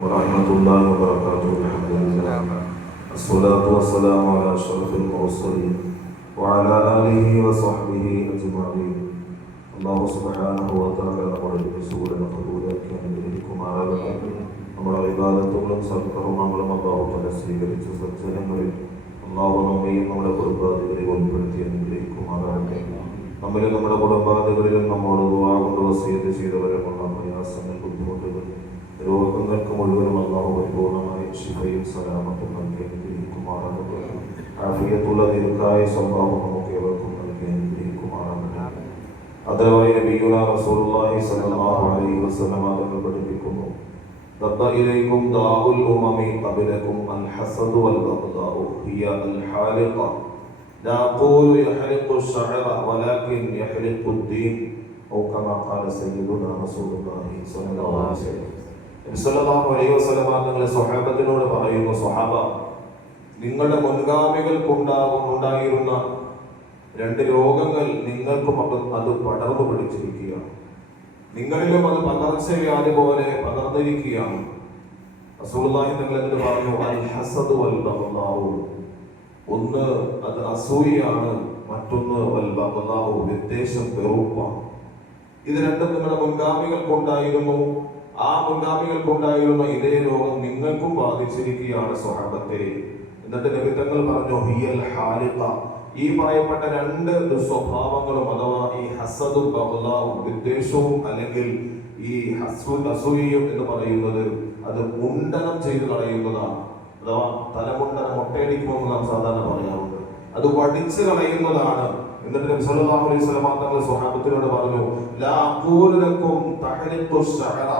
ورحمة الله وبركاته. الحمد لله الصلاة والسلام على أشرف المرسلين وعلى آله وصحبه أجمعين. الله سبحانه وتعالى നമ്മുടെ സൂര്യനെ കബൂലാക്കി അനുഗ്രഹിക്കുമാറാകട്ടെ. നമ്മുടെ ഇബാദത്തുകളും സൽക്കർമ്മങ്ങളും അല്ലാഹു തആല സ്വീകരിച്ച സജ്ജനങ്ങളിൽ അല്ലാഹു നമ്മയും നമ്മുടെ കുടുംബാദികളെ ഉൾപ്പെടുത്തി അനുഗ്രഹിക്കുമാറാകട്ടെ. നമ്മിലും നമ്മുടെ കുടുംബാദികളിലും നമ്മോട് ദുആ കൊണ്ട് വസിയത്ത് ചെയ്തവരുമുള്ള പ്രയാസങ്ങൾ, ബുദ്ധിമുട്ടുകൾ, രോഗങ്ങൾക്ക് മുഴുവനും അല്ലാഹു പരിപൂർണമായ ശിഫയും സലാമത്തും നൽകി അനുഗ്രഹിക്കുമാറാകട്ടെ. ആഫിയത്തുള്ള ദീർഘായുസ്സ് അല്ലാഹു നമുക്ക് ഏവർക്കും നൽകി അനുഗ്രഹിക്കുമാറാകട്ടെ. അതേപോലെ നബിയുനാ റസൂലുള്ളാഹി സ്വല്ലല്ലാഹു അലൈഹി വസല്ലം തങ്ങൾ പഠിപ്പിക്കുന്നു, ദബ്ബ ഇലൈക്കും ദാഉൽ ഉമമി ഖബലകും അൽ ഹസദു വൽ ബഗ്ദാഉ ഹിയ അൽ ഹാലിഖ ലാ ഖൂലു യഹ്ലിഖു അശ്ശഅറ വലാകിൻ യഹ്ലിഖു അദ്ദീൻ ഔ കമാ ഖാല സയ്യിദുനാ റസൂലുള്ളാഹി സ്വല്ലല്ലാഹു അലൈഹി വസല്ലം തങ്ങൾ സ്വഹാബത്തിനോട് പറയുന്നു, സ്വഹാബ, നിങ്ങളുടെ മുൻഗാമികൾക്കുണ്ടായിരുന്ന രണ്ട് രോഗങ്ങൾ നിങ്ങൾക്കും അത് പടർന്നു പിടിച്ചിരിക്കുകയാണ്. നിങ്ങളിലും അത് പകർച്ചവ്യാധി പോലെ പകർന്നിരിക്കുകയാണ്. റസൂലുള്ളാഹി തങ്ങൾ എന്നിട്ട് പറഞ്ഞു, അൽ ഹസദു വൽ ബഗ്ദാഉ, ഒന്ന് അത് അസൂയയാണ്, മറ്റൊന്ന് വൽ ബഗ്ദാഉ വിദ്വേഷം, വെറുപ്പാണ്. ഇത് രണ്ടും നിങ്ങളുടെ മുൻഗാമികൾക്കുണ്ടായിരുന്നു. ആ മുൻഗാമികൾക്കുണ്ടായിരുന്ന ഇതേ രോഗം നിങ്ങൾക്കും ബാധിച്ചിരിക്കുകയാണ് സ്വഹാബത്തെ. എന്നിട്ട് നബി തങ്ങൾ പറഞ്ഞു, ഹിയൽ ഹാലിഖ, ഈ പറയപ്പെട്ട രണ്ട് സ്വഭാവങ്ങളും അഥവാ ഈ ഹസദും ബഗ്ദാഉം വിദ്വേഷവും അല്ലെങ്കിൽ ഈ അസൂയയും എന്ന് പറയുന്നത് അത് മുണ്ടനം ചെയ്തു കളയുന്നതാണ്. അഥവാ തലമുണ്ടനം ഒട്ടയടിക്കുമെന്ന് നാം സാധാരണ പറയാറുണ്ട്. അത് വടിച്ചു കളയുന്നതാണ്. എന്നിട്ട് നബി സല്ലല്ലാഹു അലൈഹി വസല്ലം തങ്ങൾ സ്വഹാബത്തിനോട് പറഞ്ഞു, ലാ അഖൂലു ലക്കും തഹ്ലിഖു അശ്ശഅറ,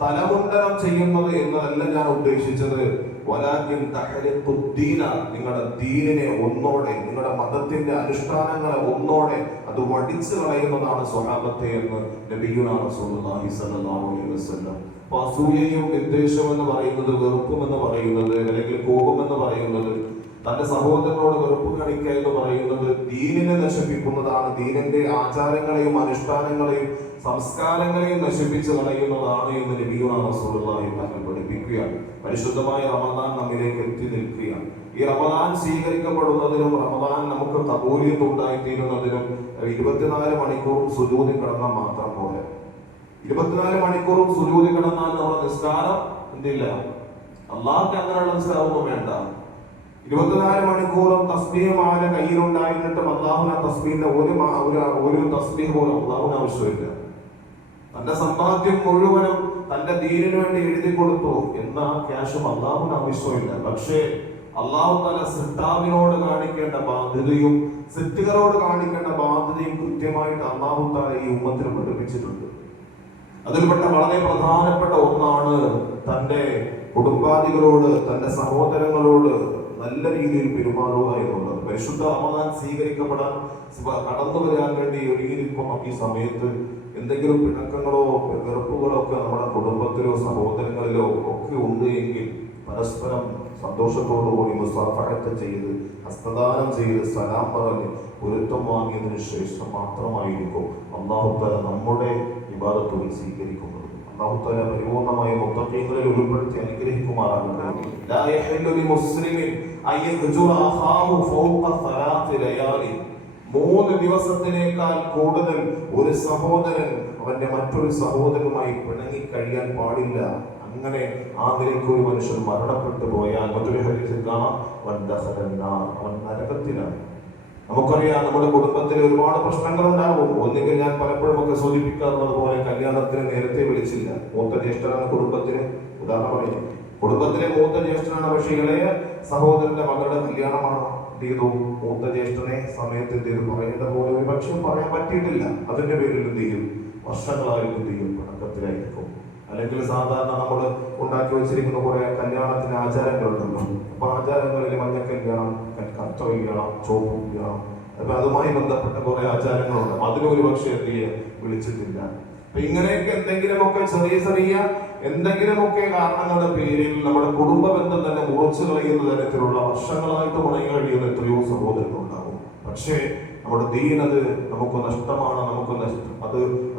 തലമുണ്ടനം ചെയ്യുന്നത് എന്നതല്ല ഞാൻ ഉദ്ദേശിച്ചത്, വലാകിൻ തഹ്ലിഖു അദ്ദീന, നിങ്ങളുടെ ദീനിനെ ഒന്നോടെ, നിങ്ങളുടെ മതത്തിന്റെ അനുഷ്ഠാനങ്ങളെ ഒന്നോടെ അത് വടിച്ചു കളയുന്നതാണ് സ്വഹാബത്തെ എന്ന് നബിയുനാ റസൂലുള്ളാഹി സ്വല്ലല്ലാഹു അലൈഹി വസല്ലം. അപ്പോൾ അസൂയയും വിദ്വേഷവും എന്ന് പറയുന്നത്, വെറുപ്പും എന്ന് പറയുന്നത്, അല്ലെങ്കിൽ കോപം എന്ന് പറയുന്നത്, തന്റെ സഹോദരനോട് വെറുപ്പ് കാണിക്കുക എന്ന് പറയുന്നത് ദീനിനെ നശിപ്പിക്കുന്നതാണ്. ദീനിന്റെ ആചാരങ്ങളെയും അനുഷ്ഠാനങ്ങളെയും സംസ്കാരങ്ങളെയും നശിപ്പിച്ച് കളയുന്നതാണ് എന്ന് നബിയുനാ റസൂലുള്ളാഹി തങ്ങൾ പഠിപ്പിക്കുകയാണ്. പരിശുദ്ധമായ റമദാൻ നമ്മിലേക്ക് എത്തി നിൽക്കുകയാണ്. ഈ റമദാൻ സ്വീകരിക്കപ്പെടുന്നതിനും റമദാൻ നമുക്ക് ഖബൂലിയത്ത് ഉണ്ടായിത്തീരുന്നതിനും 24 മണിക്കൂറും സുജൂദിൽ കിടന്നാൽ മാത്രം പോലെ. 24 മണിക്കൂറും സുജൂദിൽ കിടന്നാൽ നമ്മുടെ നിസ്കാരം എന്തില്ല, അള്ളാഹുക്ക് അങ്ങനെയുള്ള നിസ്കാരമൊന്നും വേണ്ട. 24 മണിക്കൂറും തസ്ബീഹ് മാല കയ്യിലുണ്ടായിരുന്നിട്ടും അള്ളാഹുന തസ്ബീഹിന്റെ ഒരു തസ്ബീഹ് പോലും അള്ളാഹുന് ആവശ്യമില്ല. തന്റെ സമ്പാദ്യം മുഴുവനും തന്റെ ദീനിനു വേണ്ടി എഴുതി കൊടുത്തു എന്ന ക്യാഷും അള്ളാഹുന് ആവശ്യമില്ല. പക്ഷേ അള്ളാഹു തആല സിട്ടാവിനോട് കാണിക്കേണ്ട ബാധ്യതയും സിറ്റുകളോട് കാണിക്കേണ്ട ബാധ്യതയും കൃത്യമായിട്ട് അള്ളാഹു തആല ഈ ഉമ്മത്തിന് പഠിപ്പിച്ചിട്ടുണ്ട്. അതിൽപ്പെട്ട വളരെ പ്രധാനപ്പെട്ട ഒന്നാണ് തന്റെ കുടുംബാദികളോട്, തന്റെ സഹോദരങ്ങളോട് നല്ല രീതിയിൽ പെരുമാറുക എന്നുള്ളത്. പരിശുദ്ധ റമദാൻ സ്വീകരിക്കപ്പെടാൻ കടന്നു വരാൻ വേണ്ടി ഒരുങ്ങിയിരിക്കുന്ന ഈ സമയത്ത് എന്തെങ്കിലും പിണക്കങ്ങളോ വെറുപ്പുകളോ ഒക്കെ നമ്മുടെ കുടുംബത്തിലോ സഹോദരങ്ങളിലോ ഒക്കെ ഉണ്ട് എങ്കിൽ പരസ്പരം സന്തോഷത്തോടുകൂടി മുസാഫഹത്ത് ചെയ്ത്, ഹസ്തദാനം ചെയ്ത്, സലാം പറഞ്ഞ് പൊരുത്തം വാങ്ങിയതിനു ശേഷം മാത്രമായിരിക്കും അല്ലാഹു തആല നമ്മുടെ ഇബാദത്തുകൾ സ്വീകരിക്കുന്നത്. അല്ലാഹു തആല പരിപൂർണമായ മുത്തഖീങ്ങളിൽ ഉൾപ്പെടുത്തി അനുഗ്രഹിക്കുമാറാകട്ടെ. ലാ യഹില്ലു ലിമുസ്ലിമിൻ അൻ യഹ്ജുറ അഖാഹു ഫൗഖ 3 ലയാലി, 3 ദിവസത്തിനേക്കാൾ കൂടുതൽ ഒരു സഹോദരൻ അവന്റെ മറ്റൊരു സഹോദരനുമായി പിണങ്ങി കഴിയാൻ പാടില്ല. അങ്ങനെ ആഗ്രഹിക്കുന്ന ഒരു മനുഷ്യൻ മരണപ്പെട്ടു പോയാൽ മറ്റൊരു ഹദീസിൽ കാണാം, അവൻ നരകത്തിലാണ്. നമുക്കറിയാം, നമ്മുടെ കുടുംബത്തിൽ ഒരുപാട് പ്രശ്നങ്ങൾ ഉണ്ടാവും. ഒന്നുകിൽ ഞാൻ പലപ്പോഴും ഒക്കെ സൂചിപ്പിക്കാറുള്ളത് പോലെ കല്യാണത്തിന് നേരത്തെ വിളിച്ചില്ല. മൂത്ത ജ്യേഷ്ഠനാണ് കുടുംബത്തിന്, ഉദാഹരണം പറയും, കുടുംബത്തിലെ മൂത്ത ജ്യേഷ്ഠനാണ്, പക്ഷേ ഇളയ സഹോദരന്റെ മകളുടെ കല്യാണമാണ്. ചെയ്തു മൂത്ത ജ്യേഷ്ഠനെ സമയത്ത് പറയേണ്ട പോലെ ഒരു പക്ഷേ പറയാൻ പറ്റിയിട്ടില്ല. അതിന്റെ പേരിൽ എന്ത് ചെയ്യും, വർഷങ്ങളായിട്ട് എന്ത് ചെയ്യും, പണക്കത്തിലായിരിക്കും. അല്ലെങ്കിൽ സാധാരണ നമ്മൾ ഉണ്ടാക്കി വെച്ചിരിക്കുന്ന കുറെ കല്യാണത്തിന് ആചാരങ്ങളുണ്ടല്ലോ. അപ്പൊ ആചാരങ്ങളിൽ മഞ്ഞ കല്യാണം, കറുത്ത കല്യാണം, ചോപ്പ് കല്യാണം, അപ്പൊ അതുമായി ബന്ധപ്പെട്ട കുറെ ആചാരങ്ങളുണ്ട്. അതിനൊരു പക്ഷേ എന്ത് ചെയ്യാൻ വിളിച്ചിട്ടില്ല. അപ്പൊ ഇങ്ങനെയൊക്കെ എന്തെങ്കിലുമൊക്കെ ചെറിയ എന്തെങ്കിലുമൊക്കെ കാരണങ്ങളുടെ പേരിൽ നമ്മുടെ കുടുംബ ബന്ധം തന്നെ മുറിച്ചു കളയുന്ന തരത്തിലുള്ള വർഷങ്ങളായിട്ട് ഉണങ്ങി കഴിയുന്ന എത്രയോ സഹോദരങ്ങളുണ്ടാകും. പക്ഷേ നമ്മുടെ ദീൻ അത് നമുക്ക് നഷ്ടമാണ്,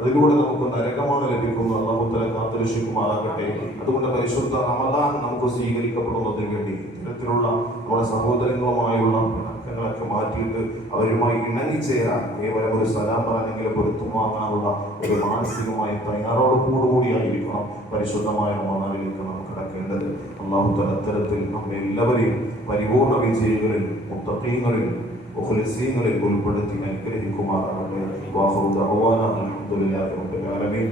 അതിലൂടെ നമുക്ക് നരകമാണ് ലഭിക്കുന്നത്. അല്ലാഹു തആല കാത്തുരക്ഷിക്കുമാറാകട്ടെ. അതുകൊണ്ട് പരിശുദ്ധ റമദാൻ നമുക്ക് സ്വീകരിക്കപ്പെടുന്നതിന് വേണ്ടി ഇത്തരത്തിലുള്ള നമ്മുടെ സഹോദരങ്ങളുമായുള്ള പിണക്കങ്ങളൊക്കെ മാറ്റിയിട്ട് അവരുമായി ഇണങ്ങിച്ചേരാൻ കേവലം ഒരു സലാം പറഞ്ഞെങ്കിലും പൊരുത്തം വാങ്ങാനുള്ള ഒരു മാനസികമായ തയ്യാറെടുപ്പോടുകൂടിയായിരിക്കണം പരിശുദ്ധമായ റമദാനിലേക്ക് നാം കടക്കേണ്ടത്. അല്ലാഹു തആല അത്തരത്തിൽ നമ്മെ എല്ലാവരെയും പരിപൂർണ വിജയികളിൽ, മുത്തഖീങ്ങളിൽ, മുഖ്ലിസീങ്ങളിൽ ഉൾപ്പെടുത്തി അനുഗ്രഹിക്കുമാറാകട്ടെ. വാഖിറു ദഅ്വാനാ അൽഹംദുലില്ലാഹി റബ്ബിൽ ആലമീൻ.